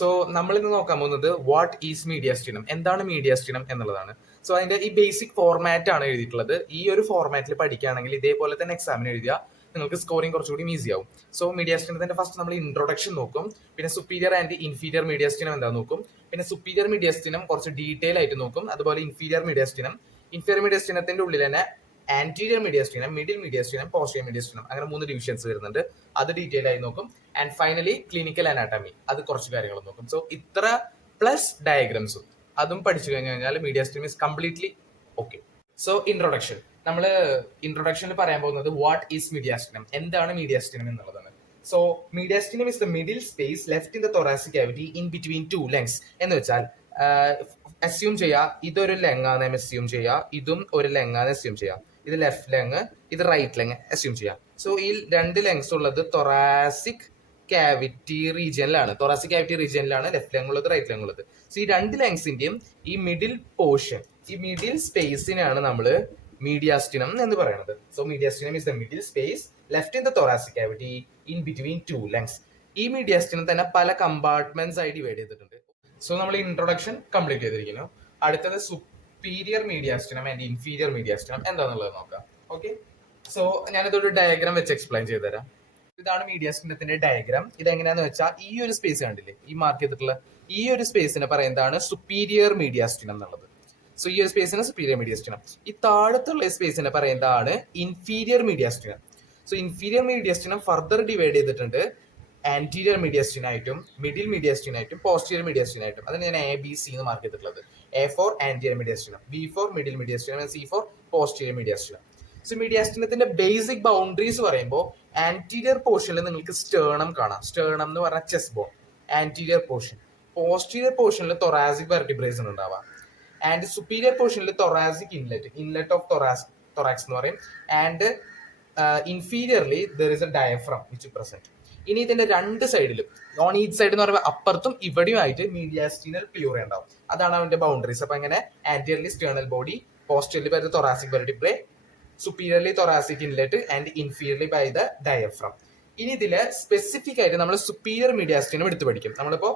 So നമ്മൾ ഇന്ന് നോക്കാൻ പോകുന്നത് വാട്ട് ഈസ് മീഡിയാസ്റ്റിനം, എന്താണ് മീഡിയാസ്റ്റിനം എന്നുള്ളതാണ്. സോ അതിന്റെ ഈ ബേസിക് ഫോർമാറ്റ് ആണ് എഴുതിയിട്ടുള്ളത്. ഈ ഒരു ഫോർമാറ്റിൽ പഠിക്കുകയാണെങ്കിൽ ഇതേപോലെ തന്നെ എക്സാമിന് എഴുതിയാൽ നിങ്ങൾക്ക് സ്കോറിംഗ് കുറച്ചുകൂടി ഈസി ആവും. സോ മീഡിയാസ്റ്റിനത്തിന്റെ ഫസ്റ്റ് നമ്മൾ ഇൻട്രൊഡക്ഷൻ നോക്കും, പിന്നെ സുപ്പീരിയർ ആൻഡ് ഇൻഫീരിയർ മീഡിയാസ്റ്റിനം എന്താ നോക്കും, പിന്നെ സുപ്പീരിയർ മീഡിയാസ്റ്റിനം കുറച്ച് ഡീറ്റെയിൽ ആയിട്ട് നോക്കും, അതുപോലെ ഇൻഫീരിയർ മീഡിയാസ്റ്റിനത്തിന്റെ ഉള്ളിൽ തന്നെ ആന്റീരിയർ മീഡിയാസ്റ്റിനം, മിഡിൽ മീഡിയാസ്റ്റിനം, പോസ്റ്റീരിയർ മീഡിയാസ്റ്റിനം, അങ്ങനെ 3 ഡിവിഷൻസ് വരുന്നുണ്ട്. അത് ഡീറ്റെയിൽ ആയി നോക്കും. ആൻഡ് ഫൈനലി ക്ലിനിക്കൽ അനാട്ടമി, അത് കുറച്ച് കാര്യങ്ങൾ നോക്കും. സോ ഇത്ര പ്ലസ് ഡയഗ്രാംസും അതും പഠിച്ചു കഴിഞ്ഞാൽ mediastinum is completely okay. So introduction, നമ്മൾ ഇൻട്രൊഡക്ഷനിൽ പറയാൻ പോകുന്നത് വാട്ട് ഈസ് മീഡിയാസ്റ്റിനം, എന്താണ് മീഡിയാസ്റ്റിനം എന്നുള്ളതാണ്. So mediastinum is the middle space left in the thoracic cavity in between two lungs. എന്ന് വെച്ചാൽ അസ്യൂം ചെയ്യാ ഇതൊരു ലെങ്ങാന്ന് അസ്യൂം ചെയ്യാ, ഇതും ഒരു ലെങ്ങാന്ന് അസ്യൂം ചെയ്യാം, ഇത് ലെഫ്റ്റ് ലെങ്, ഇത് റൈറ്റ് ലെങ് അസ്യൂം ചെയ്യാം. സോ ഈ 2 ലെങ്സ് ഉള്ളത് thoracic cavity റീജിയനിലാണ്, ലെഫ്റ്റ് ലെങ് ഉള്ളത്, റൈറ്റ് ലെങ് ഉള്ളത്. സോ ഈ 2 ലെങ്സിന്റെയും ഈ മിഡിൽ പോർഷൻ, ഈ മിഡിൽ സ്പേസിനാണ് നമ്മൾ മീഡിയാസ്റ്റിനം എന്ന് പറയുന്നത്. So mediastinum is the middle space left in the thoracic cavity in between two lungs. ഈ മീഡിയാസ്റ്റിനം തന്നെ പല കമ്പാർട്ട്മെന്റ്സ് ആയി ഡിവൈഡ് ചെയ്തിട്ടുണ്ട്. സോ നമ്മൾ ഇൻട്രൊഡക്ഷൻ കംപ്ലീറ്റ് ചെയ്തിരിക്കുന്നു. അടുത്തത് സുപ്പീരിയർ മീഡിയാസ്റ്റിനം ആൻഡ് ഇൻഫീരിയർ മീഡിയാസ്റ്റിനം എന്താണെന്നുള്ളത് നോക്കാം. ഓക്കെ, സോ ഞാനിതൊരു ഡയഗ്രാം വെച്ച് എക്സ്പ്ലെയിൻ ചെയ്തുതരാം. ഇതാണ് മീഡിയാസ്റ്റിനത്തിന്റെ ഡയഗ്രാം. ഇതെങ്ങനെയാന്ന് വെച്ചാൽ ഈ ഒരു സ്പേസ് കണ്ടില്ലേ, ഈ മാർക്ക് ചെയ്തിട്ടുള്ള ഈ ഒരു സ്പേസിനെ പറയുന്നതാണ് സുപ്പീരിയർ മീഡിയാസ്റ്റിനം എന്നുള്ളത്. സോ ഈ ഒരു സ്പേസിന് സുപ്പീരിയർ മീഡിയാസ്റ്റിനം. ഈ താഴത്തുള്ള സ്പേസിനെ പറയുന്നതാണ് inferior mediastinum. So inferior mediastinum further divide ചെയ്തിട്ടുണ്ട് ആന്റീരിയർ മീഡിയാസ്റ്റിനായിട്ടും, മിഡിൽ മീഡിയാസ്റ്റിനായിട്ടും, പോസ്റ്റീരിയർ മീഡിയാസ്റ്റിനായിട്ടും. അതിന് ഞാൻ ABC എന്ന് മാർക്ക് ചെയ്തിട്ടുള്ളത്. A for anterior mediastinum, B for middle mediastinum, C for posterior mediastinum. So മീഡിയാസ്റ്റിനത്തിന്റെ ബേസിക് ബൗണ്ടറീസ് പറയുമ്പോൾ ആന്റീരിയർ പോർഷനിൽ നിങ്ങൾക്ക് സ്റ്റേർണം കാണാം. സ്റ്റേർണം എന്ന് പറഞ്ഞാൽ chest bone, anterior portion. Posterior പോർഷനിൽ തൊറാസിക് വെർട്ടിബ്രേസ് ഉണ്ടാവാം. ആൻഡ് സുപ്പീരിയർ പോർഷനിൽ തൊറാസിക് ഇൻലെറ്റ് ഓഫ് തൊറാക്സ് എന്ന് പറയും. And inferiorly there is A diaphragm which present. ഇനി ഇതിന്റെ 2 സൈഡിലും, ഓൺ ഈച്ച് സൈഡ് എന്ന് പറയുമ്പോൾ അപ്പുറത്തും ഇവിടെയും ആയിട്ട് മീഡിയാസ്റ്റിനൽ പ്ലൂറ ഉണ്ടാവും. അതാണ് അവന്റെ ബൗണ്ടറീസ്. അപ്പൊ അങ്ങനെ anteriorly sternal body, posteriorly by the thoracic vertebrae, superiorly thoracic inlet and inferiorly by the diaphragm. ഇനി ഇതില് സ്പെസിഫിക് ആയിട്ട് നമ്മൾ സുപ്പീരിയർ മീഡിയാസ്റ്റിനം എടുത്ത് പഠിക്കും. നമ്മളിപ്പോ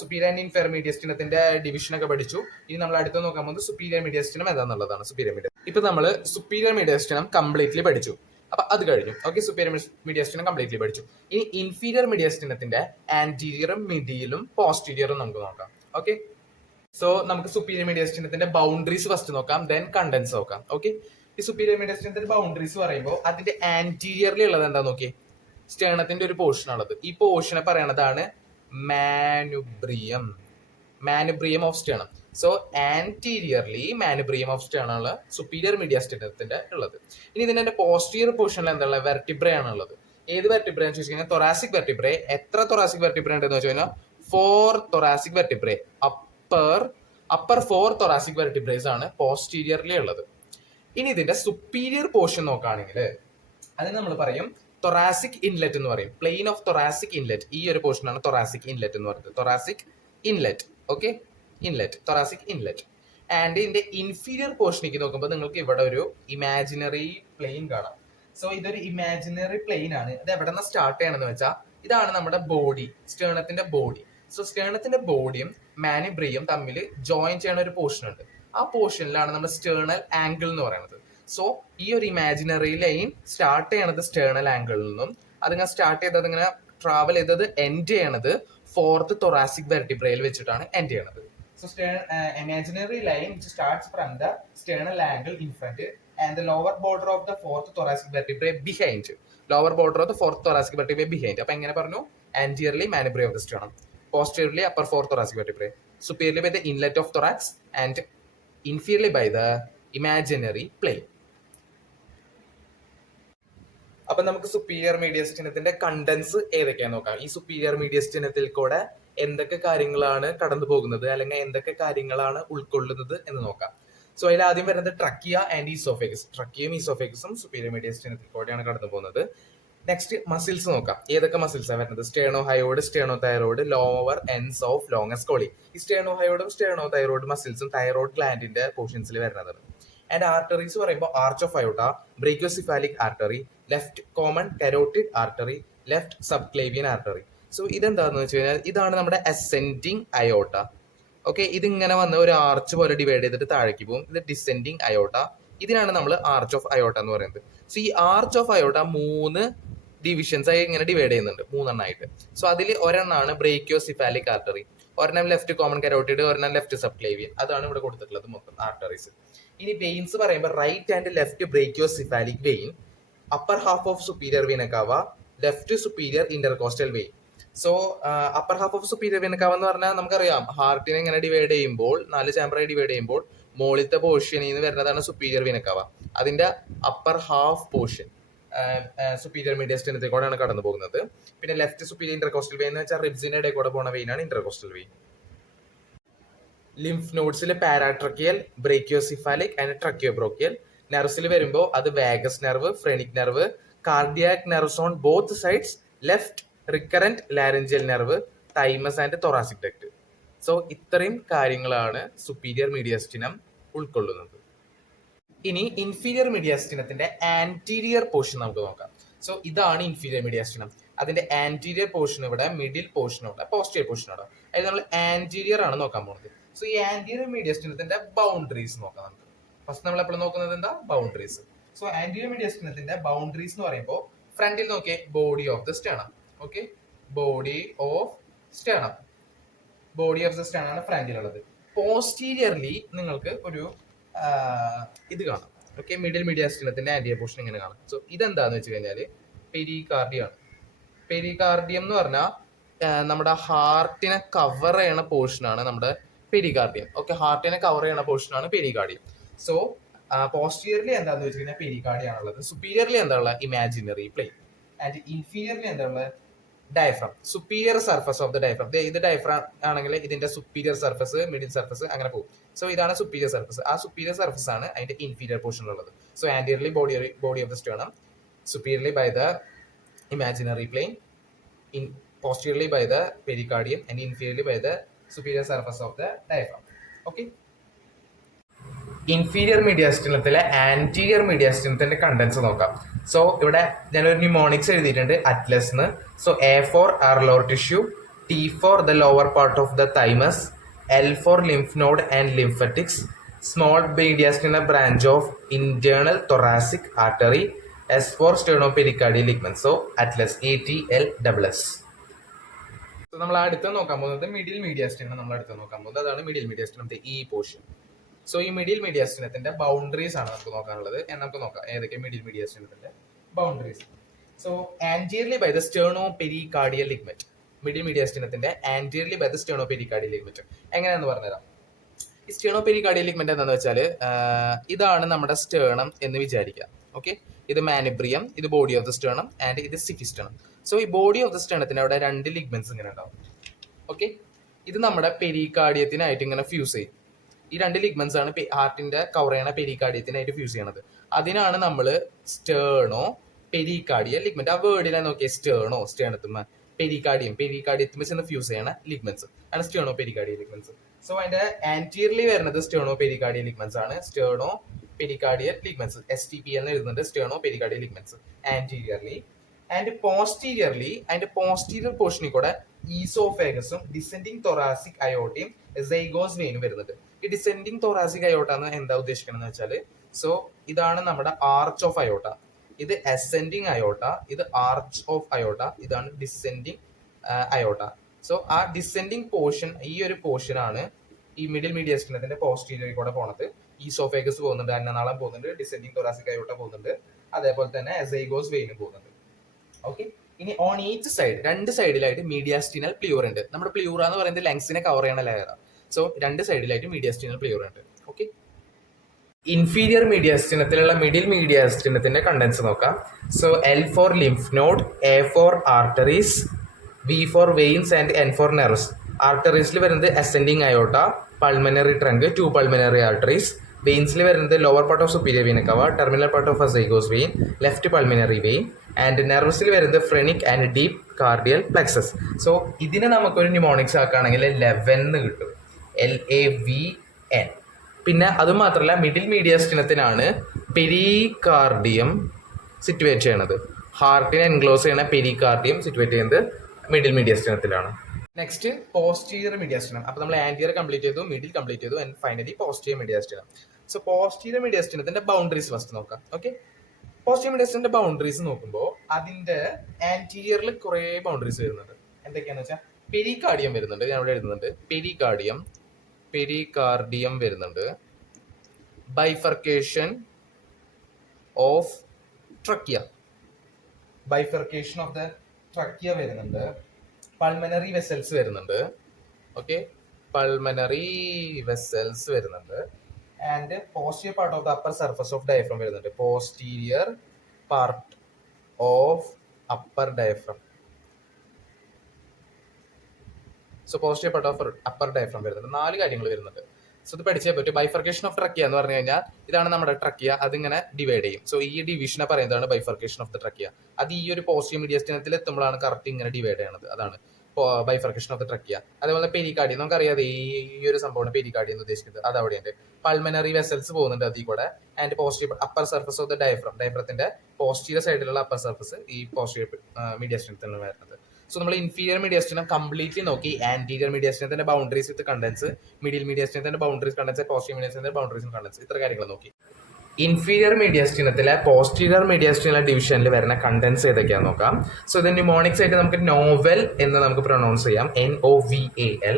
സുപ്പീരിയർ ആൻഡ് ഇൻഫീരിയർ മീഡിയാസ്റ്റിനത്തിന്റെ ഡിവിഷൻ ഒക്കെ പഠിച്ചു. ഇനി നമ്മൾ അടുത്ത് നോക്കാൻ പോകുന്നത് സുപ്പീരിയർ മീഡിയാസ്റ്റിനം എന്താണെന്നുള്ളതാണ്. സുപ്പീരിയർ മീഡിയാസ്റ്റിനം ഇപ്പൊ നമ്മൾ സുപ്പീരിയർ മീഡിയാസ്റ്റിനം കംപ്ലീറ്റ്ലി പഠിച്ചു. അപ്പൊ അത് കഴിഞ്ഞു. ഓക്കെ, സുപ്പീരിയർ മീഡിയാസ്റ്റിനം കംപ്ലീറ്റ്ലി പഠിച്ചു. ഇനി ഇൻഫീരിയർ മീഡിയാസ്റ്റിനത്തിന്റെ ആന്റീരിയറും മിഡിലും പോസ്റ്റീരിയറും നമുക്ക് നോക്കാം. ഓക്കെ, സോ നമുക്ക് സുപ്പീരിയർ മീഡിയാസ്റ്റിനത്തിന്റെ ബൗണ്ടറീസ് ഫസ്റ്റ് നോക്കാം, ദെൻ കണ്ടൻസ് നോക്കാം. ഓക്കെ, ഈ സുപ്പീരിയർ മീഡിയാസ്റ്റിനത്തിന്റെ ബൗണ്ടറീസ് പറയുമ്പോൾ അതിന്റെ ആന്റീരിയറിൽ ഉള്ളത് എന്താ നോക്കി, സ്റ്റേണത്തിന്റെ ഒരു പോർഷൻ ഉള്ളത്. ഈ പോർഷനെ പറയണതാണ് manubrium of sternum. So anteriorly manubrium of sternum ഉള്ള സുപ്പീരിയർ മീഡിയാസ്റ്റിനത്തിന്റെ ഉള്ളത്. ഇനി ഇതിന്റെ പോസ്റ്റീരിയർ പോർഷനിൽ എന്താണ്, വെർട്ടിബ്രേ ആണ് ഉള്ളത്. ഏത് വെർട്ടിബ്രേ എന്ന് ചോദിച്ചു കഴിഞ്ഞാൽ തൊറാസിക് വെർട്ടിബ്രേ. എത്ര തൊറാസിക് വെർട്ടിബ്രേ ഉണ്ടെന്ന് വെച്ച് കഴിഞ്ഞാൽ 4 തൊറാസിക് വെർട്ടിബ്രേ. അപ്പർ 4 തൊറാസിക് വെർട്ടിബ്രേസ് ആണ് പോസ്റ്റീരിയർലി ഉള്ളത്. ഇനി ഇതിന്റെ സുപ്പീരിയർ പോർഷൻ നോക്കുകയാണെങ്കിൽ അതിന് നമ്മൾ പറയും തൊറാസിക് ഇൻലെറ്റ് എന്ന് പറയും. പ്ലെയിൻ ഓഫ് തൊറാസിക് ഇൻലെറ്റ്, ഈ ഒരു പോർഷനാണ് തൊറാസിക് ഇൻലെറ്റ് എന്ന് പറയുന്നത്. Thoracic inlet, okay, inlet, thoracic inlet. And ഇതിന്റെ ഇൻഫീരിയർ പോർഷനിലേക്ക് നോക്കുമ്പോൾ നിങ്ങൾക്ക് ഇവിടെ ഒരു ഇമാജിനറി പ്ലെയിൻ കാണാം. സോ ഇതൊരു ഇമാജിനറി പ്ലെയിൻ ആണ്. ഇത് എവിടെ നിന്ന് സ്റ്റാർട്ട് ചെയ്യണമെന്ന് വെച്ചാൽ ഇതാണ് നമ്മുടെ ബോഡി, സ്റ്റേണത്തിന്റെ ബോഡി. സോ സ്റ്റേണത്തിന്റെ ബോഡിയും മാനുബ്രിയും തമ്മിൽ ജോയിൻ ചെയ്യുന്ന ഒരു പോർഷൻ ഉണ്ട്. ആ പോർഷനിലാണ് നമ്മൾ സ്റ്റേണൽ ആംഗിൾ എന്ന് പറയുന്നത്. സോ ഈ ഒരു ഇമാജിനറി ലൈൻ സ്റ്റാർട്ട് ചെയ്യണത് സ്റ്റേണൽ ആംഗിളിൽ നിന്നും, അതിങ്ങനെ സ്റ്റാർട്ട് ചെയ്തത് ഇങ്ങനെ ട്രാവൽ ചെയ്തത് എൻഡ് ചെയ്യണത് 4th തൊറാസിക് വെർട്ടിബ്രയിൽ വെച്ചിട്ടാണ് എൻഡ് ചെയ്യണത്. So imaginary line which starts from the sternal angle in front and the lower border of the 4th thoracic vertebrae behind. അപ്പൊ എങ്ങനെ പറഞ്ഞു, anteriorly manubrium of the sternum, posteriorly upper 4th thoracic vertebrae, superiorly by the inlet of thorax and inferiorly by the imaginary plane. അപ്പൊ നമുക്ക് superior മീഡിയാസ്റ്റിനത്തിന്റെ contents ഏതൊക്കെയാന്ന് നോക്കാം. ഈ superior മീഡിയാസ്റ്റിനത്തിൽ കൂടെ എന്തൊക്കെ കാര്യങ്ങളാണ് കടന്നു പോകുന്നത്, അല്ലെങ്കിൽ എന്തൊക്കെ കാര്യങ്ങളാണ് ഉൾക്കൊള്ളുന്നത് എന്ന് നോക്കാം. സോ അതിൽ ആദ്യം വരുന്നത് ട്രക്കിയ ആൻഡ് ഈസോഫേഗസ്. ട്രക്കിയും ഈസോഫേഗസും സുപ്പീരിയർ മീഡിയാസ്റ്റിനത്തിൽ കൂടെയാണ് കടന്നു പോകുന്നത്. നെക്സ്റ്റ് മസിൽസ് നോക്കാം. ഏതൊക്കെ മസിൽസാണ് വരുന്നത്, sternohyoid, sternothyroid, lower ends of longus colli. ഈ സ്റ്റേണോഹയോഡും സ്റ്റേണോതൈറോയിഡ് മസിൽസും തൈറോയിഡ് ഗ്ലാൻഡിന്റെ പോർഷൻസിൽ വരുന്നതാണ്. ആൻഡ് ആർട്ടറീസ് പറയുമ്പോൾ arch of aorta, brachiocephalic artery, left common carotid artery, left subclavian artery. So ഇതെന്താണെന്ന് വെച്ച് കഴിഞ്ഞാൽ ഇതാണ് നമ്മുടെ അസെൻഡിങ് അയോട്ട. ഓക്കെ, ഇതിങ്ങനെ വന്ന് ഒരു ആർച്ച് പോലെ ഡിവൈഡ് ചെയ്തിട്ട് താഴേക്ക് പോകും. ഇത് ഡിസെൻഡിങ് അയോട്ട. ഇതിനാണ് നമ്മൾ ആർച്ച് ഓഫ് അയോട്ട എന്ന് പറയുന്നത്. സോ ഈ ആർച്ച് ഓഫ് അയോട്ട 3 ഡിവിഷൻസ് ആയി ഇങ്ങനെ ഡിവൈഡ് ചെയ്യുന്നുണ്ട്, 3 സോ അതിൽ ഒരെണ്ണമാണ് ബ്രേക്കിയോസിഫാലിക് ആർട്ടറി, ഒരെണ്ണം ലെഫ്റ്റ് കോമൺ കരോട്ടിഡ്, ഒരെണ്ണം ലെഫ്റ്റ് സബ്ക്ലേവിയൻ. അതാണ് ഇവിടെ കൊടുത്തിട്ടുള്ളത് മൊത്തം ആർട്ടറീസ്. ഇനി വെയിൻസ് പറയുമ്പോൾ right and left brachiocephalic vein, upper half of superior vena cava, left superior intercostal vein. So upper half of superior vena cava എന്ന് പറഞ്ഞാൽ നമുക്കറിയാം ഹാർട്ടിനെ ഇങ്ങനെ ഡിവൈഡ് ചെയ്യുമ്പോൾ 4 ചാമ്പറായി ഡിവൈഡ് ചെയ്യുമ്പോൾ മുകളിലത്തെ പോർഷനിൽ നിന്ന് വരുന്നതാണ് സുപ്പീരിയർ വീന കാവ. അതിന്റെ അപ്പർ ഹാഫ് പോർഷൻ സുപ്പീരിയർ മീഡിയസ്റ്റിനത്തിലൂടെയാണ് കടന്നു പോകുന്നത്. പിന്നെ ലെഫ്റ്റ് സുപ്പീരിയർ ഇന്റർകോസ്റ്റൽ വെയിൻ എന്ന് വെച്ചാൽ റിബ്സിന്റെ ഇടയിൽ കൂടെ പോകുന്ന വെയിനാണ് ഇന്റർകോസ്റ്റൽ വെയിൻ. ലിംഫ് നോഡ്സിൽ പാരാട്രക്കിയൽ, ബ്രേക്കിയോസിഫാലിക് ആൻഡ് ട്രക്കിയോബ്രോക്കിയൽ. നെർവ്സിൽ വരുമ്പോൾ അത് vagus nerve, phrenic nerve, cardiac nerves on both sides, left recurrent laryngeal nerve, thymus and thoracic duct. So ഇത്രയും കാര്യങ്ങളാണ് സുപ്പീരിയർ മീഡിയസ്റ്റിനം ഉൾക്കൊള്ളുന്നത്. ഇനി ഇൻഫീരിയർ മീഡിയസ്റ്റിനത്തിന്റെ ആന്റീരിയർ പോർഷൻ നമുക്ക് നോക്കാം. സോ ഇതാണ് ഇൻഫീരിയർ മീഡിയസ്റ്റിനം. അതിന്റെ ആന്റീരിയർ പോർഷൻ ഇവിടെ, മിഡിൽ പോർഷൻ ഇവിടെ, പോസ്റ്റീരിയർ പോർഷൻ ഇവിടെ. അതായത് നമ്മൾ ആന്റീരിയർ ആണ് നോക്കാൻ പോകുന്നത്. സോ ഈ ആന്റീരിയർ മീഡിയസ്റ്റിനത്തിന്റെ ബൗണ്ടറീസ് നോക്കാം നമുക്ക്. ഫസ്റ്റ് നമ്മൾ എപ്പോഴും നോക്കുന്നത് എന്താ? ബൗണ്ടറീസ്. സോ ആന്റീരിയർ മീഡിയസ്റ്റിനത്തിന്റെ ബൗണ്ടറീസ് എന്ന് പറയുമ്പോൾ ഫ്രണ്ടിൽ നോക്കിയേ body of the sternum. Okay, body of sternum, body of the sternum ആണ് ഫ്രണ്ടിലുള്ളത്. പോസ്റ്റീരിയർലി നിങ്ങൾക്ക് ഒരു ഇത് കാണാം. ഓക്കെ, മിഡിൽ മീഡിയസ്റ്റിനത്തിന്റെ ആന്റിയർ പോർഷൻ ഇങ്ങനെ കാണാം. സോ ഇതെന്താന്ന് വെച്ച് കഴിഞ്ഞാല് പെരികാർഡിയം ആണ്. പെരികാർഡിയം എന്ന് പറഞ്ഞാൽ നമ്മുടെ ഹാർട്ടിനെ കവർ ചെയ്യണ പോർഷനാണ് നമ്മുടെ പെരികാർഡിയം. ഓക്കെ, ഹാർട്ടിനെ കവർ ചെയ്യണ പോർഷനാണ് പെരികാർഡിയം. സോ പോസ്റ്റീരിയർലി എന്താന്ന് വെച്ച് കഴിഞ്ഞാൽ പെരികാർഡിയം ആണുള്ളത്. സുപ്പീരിയർലി എന്താ ഉള്ളത്? Imaginary plain. ആൻഡ് ഇൻഫീരിയർലി എന്താ ഉള്ളത്? Diaphragm, superior surface of the diaphragm. ഇത് ഡയഫ്രം ആണെങ്കിൽ ഇതിന്റെ സുപ്പീരിയർ സർഫസ്, മിഡിൽ സർഫസ് അങ്ങനെ പോകും. സോ ഇതാണ് സുപ്പീരിയർ സർഫസ്. ആ സുപ്പീരിയർ സർഫസ് ആണ് അതിന്റെ ഇൻഫീരിയർ പോർഷനിലുള്ളത്. So anteriorly body of the sternum, superiorly by the imaginary plane, posteriorly by the pericardium, and inferiorly by the superior surface of the diaphragm. Okay. Inferior മീഡിയസ്റ്റിനത്തിലെ anterior മീഡിയസ്റ്റിനത്തിന്റെ contents നോക്കാം. So ഇവിടെ ഞാനൊരു mnemonics എഴുതിയിട്ടുണ്ട്, atlas. So A for areolar tissue, T for the lower part of the thymus, L for lymph node and lymphatics, small mediastinal branch of internal thoracic artery, S for sternopericardial ligament. So atlas, ATLSS. So നമ്മൾ അടുത്ത് നോക്കാൻ പോകുന്നത് middle മീഡിയസ്റ്റിനം. നമ്മൾ അടുത്ത് നോക്കാൻ പോകുന്നത് അതാണ് middle മീഡിയസ്റ്റിനത്തെ ഈ പോർഷൻ. സോ ഈ മിഡിൽ മീഡിയസ്റ്റിനത്തിന്റെ ബൗണ്ടറീസ് ആണ് നമുക്ക് നോക്കാനുള്ളത്. നമുക്ക് നോക്കാം ഏതൊക്കെ മിഡിൽ മീഡിയസ്റ്റിനത്തിന്റെ boundaries. So anteriorly by the sternopericardial ligament. Middle മീഡിയസ്റ്റിനത്തിന്റെ anteriorly by the sternopericardial ligament എങ്ങനെയാണെന്ന് പറഞ്ഞുതരാം. ഈ സ്റ്റേർണോപെരികാർഡിയൽ ലിഗ്മെന്റ് എന്താണെന്ന് വെച്ചാൽ ഇതാണ് നമ്മുടെ സ്റ്റേർണം എന്ന് വിചാരിക്കാം. ഓക്കെ, ഇത് മാനിബ്രിയം, ഇത് body of the sternum, and ഇത് സിഫിസ്റ്റേണം. സോ ഈ ബോഡി ഓഫ് ദ സ്റ്റേർണത്തിന് അവിടെ 2 ലിഗ്മെന്റ്സ് ഇങ്ങനെ ഉണ്ടാവും. ഓക്കെ, ഇത് നമ്മുടെ പെരികാർഡിയത്തിനായിട്ട് ഇങ്ങനെ ഫ്യൂസ് ചെയ്യും. ഈ 2 ലിഗ്മെന്റ്സ് ആണ് ഹാർട്ടിന്റെ കവർ ചെയ്യണ പെരികാർഡിയത്തിനായിട്ട് ഫ്യൂസ് ചെയ്യണത്. അതിനാണ് നമ്മൾ സ്റ്റേർണോ പെരികാർഡിയൽ ലിഗ്മെന്റ്. ആ വേർഡിലാണ് നോക്കിയത്, സ്റ്റേർണോ, സ്റ്റേർണത്തുമ്മ, പെരികാർഡിയത്തുമ്മ ചെന്ന് ഫ്യൂസ് ചെയ്യണ ലിഗ്മെന്റ്സ് ആണ് സ്റ്റേർണോ പെരികാർഡിയൽ ലിഗ്മെന്റ്സ്. സോ അതിന്റെ ആന്റീരിയർലി വരുന്നത് സ്റ്റേർണോ പെരികാർഡിയൽ ലിഗ്മെന്റ്സ് ആണ്. സ്റ്റേർണോ പെരികാർഡിയൽ ലിഗ്മെന്റ്സ്, STP എന്ന് എഴുതുന്നുണ്ട്, സ്റ്റേർണോ പെരികാർഡിയൽ ലിഗ്മെന്റ്സ് ആന്റീരിയർലി. ആൻഡ് പോസ്റ്റീരിയർലി, അതിന്റെ പോസ്റ്റീരിയർ പോർഷനിൽ കൂടെ ഈസോഫേഗസും ഡിസെൻഡിങ് തൊറാസിക് അയോട്ടയും സൈഗോസ് വെയിനും വരുന്നുണ്ട്. ഈ ഡിസെൻഡിങ് തൊറാസിക് അയോട്ട എന്ന് എന്താ ഉദ്ദേശിക്കണമെന്ന് വെച്ചാൽ, സോ ഇതാണ് നമ്മുടെ ആർച്ച് ഓഫ് അയോട്ട, ഇത് അസെൻഡിങ് അയോട്ട, ഇത് ആർച്ച് ഓഫ് അയോട്ട, ഇതാണ് ഡിസെൻഡിങ് അയോട്ട. സോ ആ ഡിസെൻഡിങ് പോർഷൻ, ഈ ഒരു പോർഷൻ ആണ് ഈ മിഡിൽ മീഡിയസ്റ്റിനത്തിന്റെ പോസ്റ്റീരിയറിൽ കൂടെ പോണത്. ഈസോഫേഗസ് പോകുന്നുണ്ട്, അന്നനാളം പോകുന്നുണ്ട്, ഡിസെൻഡിങ് തൊറാസിക് അയോട്ട പോകുന്നുണ്ട്, അതേപോലെ തന്നെ സൈഗോസ് വെയിനും പോകുന്നുണ്ട്. ഓക്കെ, ഇനി ഓൺ ഈച്ച് സൈഡ്, 2 സൈഡിലായിട്ട് മീഡിയാസ്റ്റിനൽ പ്ലിയൂർ ഉണ്ട്. നമ്മുടെ പ്ലിയൂറ എന്ന് പറയുന്നത് ലങ്സിനെ കവർ ചെയ്യണ ലെയറാണ്. സോ 2 സൈഡിലായിട്ട് മീഡിയാസ്റ്റിനൽ പ്ലിയൂർ ഉണ്ട്. ഓക്കെ, ഇൻഫീരിയർ മീഡിയാസ്റ്റിനത്തിലുള്ള മിഡിൽ മീഡിയാസ്റ്റിനത്തിന്റെ കണ്ടന്റ്സ് നോക്കാം. So L for lymph node, A for arteries, V for veins and N for nerves. ആർട്ടറീസിൽ വരുന്നത് ascending aorta, pulmonary trunk, 2 pulmonary arteries. വെയിൻസിൽ വരുന്നത് lower part of superior vena cava, terminal part of azygos vein, left pulmonary vein. And നെർവ്സിൽ വരുന്നത് phrenic and deep cardial plexus. So ഇതിനെ നമുക്കൊരു mnemonics ആക്കുകയാണെങ്കിൽ 11 കിട്ടും, LAVN. പിന്നെ അതുമാത്രമല്ല മിഡിൽ മീഡിയസ്റ്റിനത്തിനാണ് പെരികാർഡിയം സിറ്റുവേറ്റ് ചെയ്യണത്. ഹാർട്ടിനെ എൻക്ലോസ് ചെയ്യണ പെരികാർഡിയം സിറ്റുവേറ്റ് ചെയ്യുന്നത് മിഡിൽ മീഡിയസ്റ്റിനത്തിലാണ്. Next posterior mediastinum. അപ്പൊ നമ്മൾ ആന്റിയർ കംപ്ലീറ്റ് ചെയ്തു, മിഡിൽ കംപ്ലീറ്റ് ചെയ്തു, and finally posterior mediastinum. So posterior മീഡിയസ്റ്റിനത്തിന്റെ ബൗണ്ടറീസ് ഫസ്റ്റ് നോക്കാം. ഓക്കെ, പോസ്റ്റീരിയർ മീഡിയസ്റ്റിന്റെ ബൗണ്ടറീസ് നോക്കുമ്പോൾ അതിന്റെ ആന്റീരിയറിൽ കുറെ ബൗണ്ടറീസ് വരുന്നുണ്ട്. എന്തൊക്കെയാന്ന് വെച്ചാൽ പെരികാർഡിയം വരുന്നുണ്ട്, ഞാൻ ഇവിടെ എഴുതുന്നുണ്ട്. പെരികാർഡിയം വരുന്നുണ്ട്. ബൈഫർക്കേഷൻ ഓഫ് ട്രക്കിയ വരുന്നുണ്ട്. പൾമനറി വെസൽസ് വരുന്നുണ്ട്. ഓക്കെ, പൾമനറി വെസൽസ് വരുന്നുണ്ട്. And posterior part of the upper surface of diaphragm വരുന്നുണ്ട്. Posterior part of upper diaphragm. So posterior part of upper diaphragm വരുന്നുണ്ട്. 4 കാര്യങ്ങൾ വരുന്നുണ്ട്. സോ ഇത് പഠിച്ചേ പറ്റും. ബൈഫർക്കേഷൻ ഓഫ് ട്രക്കിയ എന്ന് പറഞ്ഞു കഴിഞ്ഞാൽ ഇതാണ് നമ്മുടെ ട്രക്കിയ, അതിങ്ങനെ ഡിവൈഡ് ചെയ്യും. സോ ഈ ഡിവിഷനെ പറയുന്നതാണ് ബൈഫർക്കേഷൻ ഓഫ് ദ ട്രക്കിയ. അത് ഈ ഒരു പോസ്റ്റീരിയർ മീഡിയസ്റ്റിനത്തിൽ എത്തുമ്പോഴാണ് കറക്റ്റ് ഇങ്ങനെ ഡിവൈഡ് ചെയ്യണത്. അതാണ് ബൈഫർക്കേഷൻ ഓഫ് ദ ട്രക്കിയ. അതേപോലെ പെരികാർഡിയം നമുക്കറിയാതെ ഈ ഒരു സംഭവമാണ് പെരികാർഡിയം എന്ന് ഉദ്ദേശിക്കുന്നത്. അത് അവിടെയുണ്ട്. പൾമനറി വെസൽസ് പോകുന്നുണ്ട് അതിൽ കൂടെ. And posterior upper surface of the ഡയഫ്രത്തിന്റെ പോസ്റ്റീരിയർ സൈഡിലുള്ള അപ്പർ സർഫസ് ഈ പോസ്റ്റീരിയർ മീഡിയസ്റ്റിനത്തിലാണ് വരുന്നത്. സോ നമ്മൾ ഇൻഫീരിയർ മീഡിയസ്റ്റിനം കംപ്ലീറ്റ്ലി നോക്കി. ആന്റീരിയർ മീഡിയസ്റ്റിനത്തിന്റെ ബൗണ്ടറീസ് വിത്ത് കണ്ടൻസ്, മിഡിൽ മീഡിയസ്റ്റിനത്തിന്റെ ബൗണ്ടറീസ് കണ്ടൻസ്, പോസ്റ്റീരിയർ മീഡിയസ്റ്റിനത്തിന്റെ ബൗണ്ടറീസ് കണ്ടൻസ്, ഇത്ര കാര്യങ്ങൾ നോക്കി. ഇൻഫീരിയർ മീഡിയസ്റ്റിനത്തിലെ പോസ്റ്റീരിയർ മീഡിയസ്റ്റിനൽ ഡിവിഷനിൽ വരുന്ന കണ്ടൻസ് ഏതൊക്കെയാണെന്ന് നോക്കാം. സോ ഇത് ന്യൂമോണിക്സ് ആയിട്ട് നമുക്ക് നോവൽ എന്ന് നമുക്ക് പ്രൊനൗൺസ് ചെയ്യാം. NOVAL.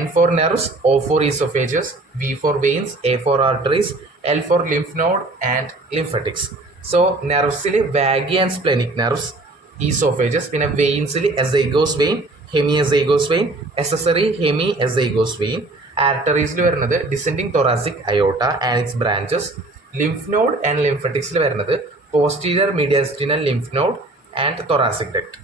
N for nerves, O for esophagus, V for veins, A for arteries, L for lymph node and lymphatics. So നെർവ്സിൽ vagi and splenic nerves, oesophagus, പിന്നെ വെയിൻസിൽ azygos vein, hemiazygos vein, accessory hemiazygos vein. ആർട്ടറീസിൽ വരുന്നത് descending thoracic aorta and its branches. Lymph node and ലിംഫറ്റിക്സിൽ വരുന്നത് posterior mediastinal lymph node and thoracic duct.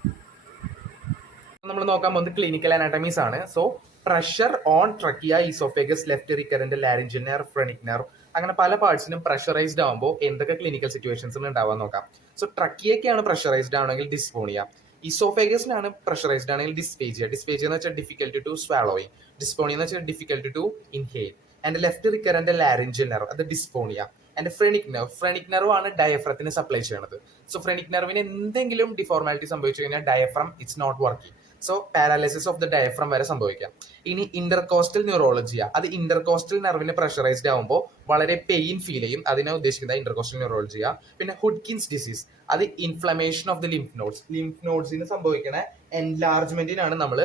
നമ്മൾ നോക്കാൻ പോകുന്നത് ക്ലിനിക്കൽ അനാട്ടമീസ് ആണ്. So pressure on trachea, oesophagus, left recurrent laryngeal nerve, phrenic nerve, അങ്ങനെ പല പാർട്സിനും പ്രഷറൈസ്ഡ് ആകുമ്പോൾ എന്തൊക്കെ ക്ലിനിക്കൽ സിറ്റുവേഷൻസ് ഉണ്ടാവാൻ നോക്കാം. സോ ട്രക്കിയൊക്കെയാണ് പ്രഷറൈസ്ഡ് ആണെങ്കിൽ ഡിസ്ഫോണിയ, ഈസോഫേഗസിനാണ് പ്രഷറൈസ്ഡ് ആണെങ്കിൽ ഡിസ്ഫേജിയ എന്ന് വെച്ചാൽ ഡിഫിക്കൽട്ടി ടു സ്വാലോയിങ്, ഡിസ്ഫോണിയ എന്ന് വെച്ചാൽ difficulty to inhale. And left recurrent laryngeal nerve, അത് ഡിസ്ഫോണിയ. ആൻഡ് ഫ്രെനിക് നെർവ് ആണ് ഡയഫ്രത്തിന് സപ്ലൈ ചെയ്യുന്നത്. സോ ഫ്രെനിക് നെർവിന് എന്തെങ്കിലും ഡിഫോർമാലിറ്റി സംഭവിച്ചു കഴിഞ്ഞാൽ diaphragm it's not working. So paralysis of the diaphragm വരെ സംഭവിക്കാം. ഇനി ഇന്റർകോസ്റ്റൽ ന്യൂറോളജിയ, അത് ഇന്റർകോസ്റ്റൽ നെർവിന് പ്രഷറൈസ്ഡ് ആകുമ്പോൾ വളരെ പെയിൻ ഫീൽ ചെയ്യും, അതിനെ ഉദ്ദേശിക്കുന്നത് ഇന്റർകോസ്റ്റൽ ന്യൂറോളജിയ. പിന്നെ ഹുഡ്കിൻസ് ഡിസീസ്, അത് ഇൻഫ്ലമേഷൻ ഓഫ് ദി ലിംഫ് നോഡ്സിന് സംഭവിക്കുന്ന എൻലാർജ്മെന്റിനാണ് നമ്മൾ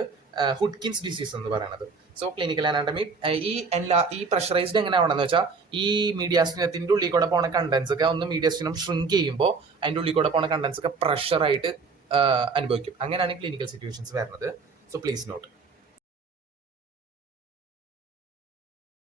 ഹുഡ്കിൻസ് ഡിസീസ് എന്ന് പറയുന്നത്. സോ ക്ലിനിക്കൽ അനാട്ടമി ഈ പ്രഷറൈസ്ഡ് എങ്ങനെ ആവണമെന്ന് വെച്ചാൽ ഈ മീഡിയാസ്റ്റിനത്തിന്റെ ഉള്ളിൽ കൂടെ പോണ കണ്ടൻസ് ഒക്കെ ഒന്ന് മീഡിയാസ്റ്റിനം ഷ്രിങ്ക് ചെയ്യുമ്പോൾ അതിന്റെ ഉള്ളിൽ കൂടെ പോണ കണ്ടൻസ് ഒക്കെ പ്രഷറായിട്ട് അനുഭവിക്കും. അങ്ങനെയാണ് ക്ലിനിക്കൽ സിറ്റുവേഷൻസ് വരുന്നത്. So please note.